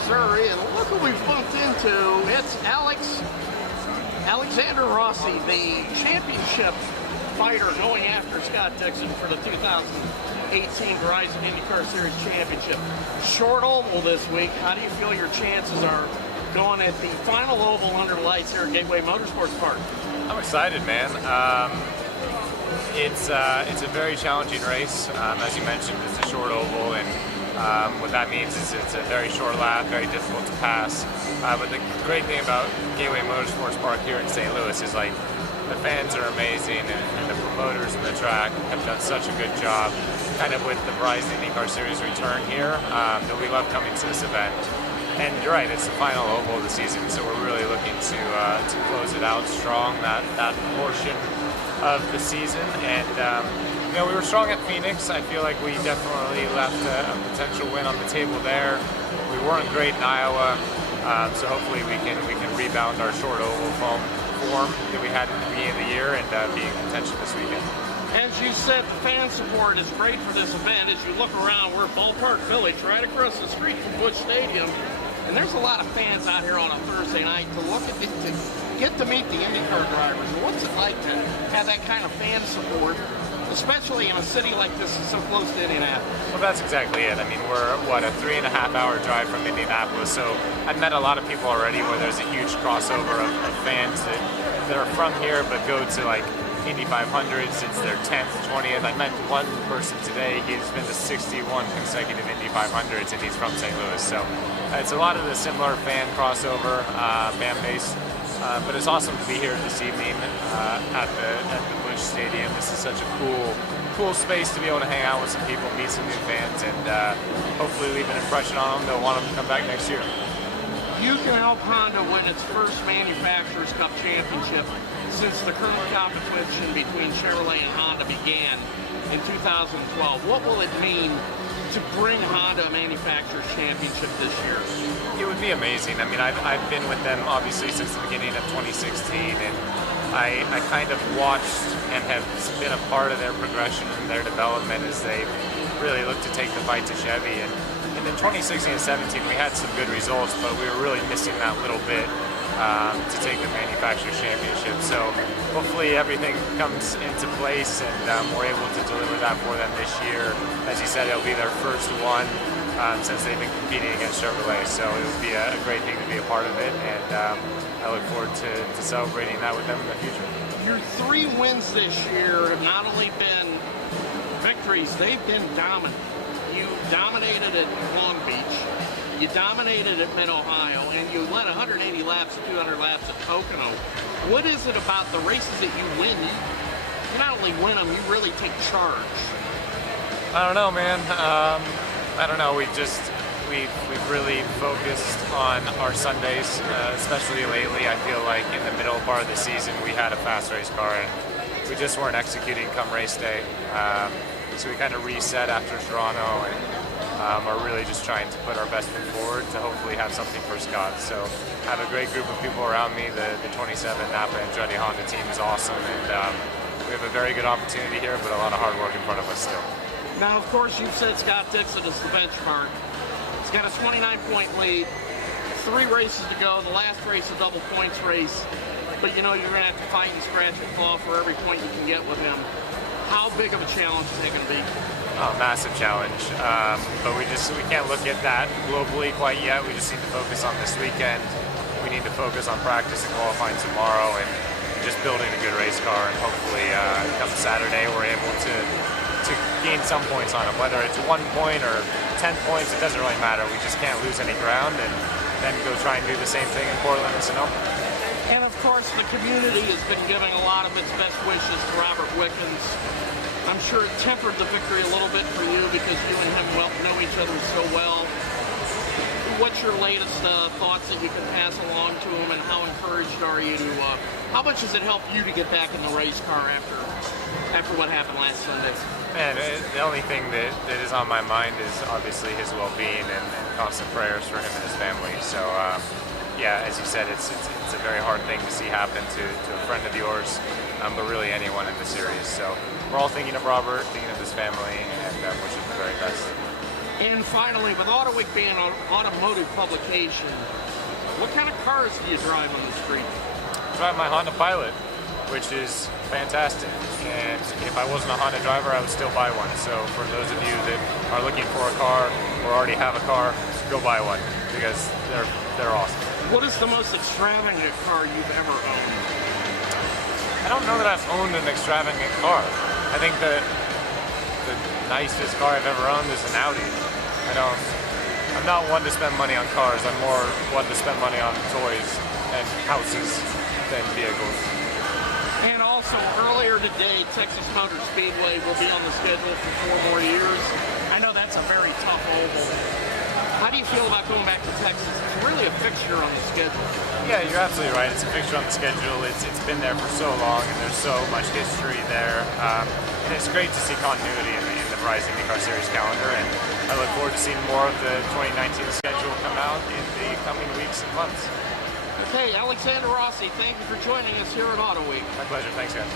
Missouri, and look who we've bumped into. It's Alexander Rossi, the championship fighter going after Scott Dixon for the 2018 Verizon IndyCar Series championship. Short oval this week. How do you feel your chances are going at the final oval under the lights here at Gateway Motorsports Park? I'm excited, man. It's a very challenging race. As you mentioned, it's a short oval, and what that means is it's a very short lap, very difficult to pass. But the great thing about Gateway Motorsports Park here in St. Louis is like the fans are amazing, and the promoters in the track have done such a good job, kind of with the Verizon IndyCar Series return here, that we love coming to this event. And you're right, it's the final oval of the season, so we're really looking to close it out strong, that portion of the season. And we were strong at Phoenix. I feel like we definitely left a potential win on the table there. We weren't great in Iowa, so hopefully we can rebound our short oval form that we had at the beginning of the year and be in contention this weekend. As you said, the fan support is great for this event. As you look around, we're Ballpark Village, right across the street from Busch Stadium, and there's a lot of fans out here on a Thursday night to look at to get to meet the IndyCar drivers. What's it like to have that kind of fan support, especially in a city like this that's so close to Indianapolis? Well, that's exactly it. I mean, we're, a 3.5-hour drive from Indianapolis, so I've met a lot of people already where there's a huge crossover of fans that are from here but go to, like, Indy 500s. It's their 10th, 20th. I met one person today. He's been to 61 consecutive Indy 500s, and he's from St. Louis. So it's a lot of the similar fan crossover, fan base. But it's awesome to be here this evening at the Busch Stadium. This is such a cool space to be able to hang out with some people, meet some new fans, and hopefully leave an impression on them. They'll want them to come back next year. You can help Honda win its first Manufacturers Cup championship since the current competition between Chevrolet and Honda began in 2012. What will it mean to bring Honda a Manufacturers Championship this year? It would be amazing. I mean, I've been with them obviously since the beginning of 2016, and I kind of watched and have been a part of their progression and their development as they really look to take the fight to Chevy. And in 2016 and 17, we had some good results, but we were really missing that little bit to take the Manufacturers Championship. So hopefully everything comes into place, and we're able to deliver that for them this year. As you said, it'll be their first one since they've been competing against Chevrolet. So it would be a great thing to be a part of it, and I look forward to celebrating that with them in the future. Your 3 wins this year have not only been victories, they've been dominant. You dominated at Long Beach, you dominated at Mid-Ohio, and you led 180 laps and 200 laps at Pocono. What is it about the races that you win? You not only win them, you really take charge. I don't know, man. I don't know. We've really focused on our Sundays, especially lately. I feel like in the middle part of the season, we had a fast race car, and we just weren't executing come race day. So we kind of reset after Toronto, and are really just trying to put our best foot forward to hopefully have something for Scott. So I have a great group of people around me. The 27 Napa Andretti Honda team is awesome, and we have a very good opportunity here, but a lot of hard work in front of us still. Now, of course, you've said Scott Dixon is the benchmark. He's got a 29-point lead, 3 races to go. The last race, a double points race. But you're going to have to fight and scratch and claw for every point you can get with him. How big of a challenge is it going to be? Massive challenge, but we can't look at that globally quite yet. We just need to focus on this weekend. We need to focus on practice and qualifying tomorrow, and just building a good race car. And hopefully, come Saturday, we're able to gain some points on him. Whether it's 1 point or 10 points, it doesn't really matter. We just can't lose any ground, and then go try and do the same thing in Portland and Sonoma. And of course, the community has been giving a lot of its best wishes to Robert Wickens. I'm sure it tempered the victory a little bit for you because you and him know each other so well. What's your latest thoughts that you can pass along to him, and how encouraged are you to, how much does it help you to get back in the race car after what happened last Sunday? Man, the only thing that is on my mind is obviously his well-being and constant prayers for him and his family. So, yeah, as you said, it's a very hard thing to see happen to a friend of yours, but really anyone in the series. So we're all thinking of Robert, thinking of his family, and wish him the very best. And finally, with Autoweek being an automotive publication, what kind of cars do you drive on the street? I drive my Honda Pilot, which is fantastic. And if I wasn't a Honda driver, I would still buy one. So for those of you that are looking for a car or already have a car, go buy one because they're awesome. What is the most extravagant car you've ever owned? I don't know that I've owned an extravagant car. I think the nicest car I've ever owned is an Audi. I'm not one to spend money on cars. I'm more one to spend money on toys and houses than vehicles. And also, earlier today, Texas Motor Speedway will be on the schedule for 4 more years. I know that's a very tough oval. How do you feel about going back to Texas? It's really a fixture on the schedule. Yeah, you're absolutely right. It's a fixture on the schedule. It's been there for so long, and there's so much history there. And it's great to see continuity in the Verizon IndyCar Series calendar, and I look forward to seeing more of the 2019 schedule come out in the coming weeks and months. Okay, Alexander Rossi, thank you for joining us here at Autoweek. My pleasure. Thanks, guys.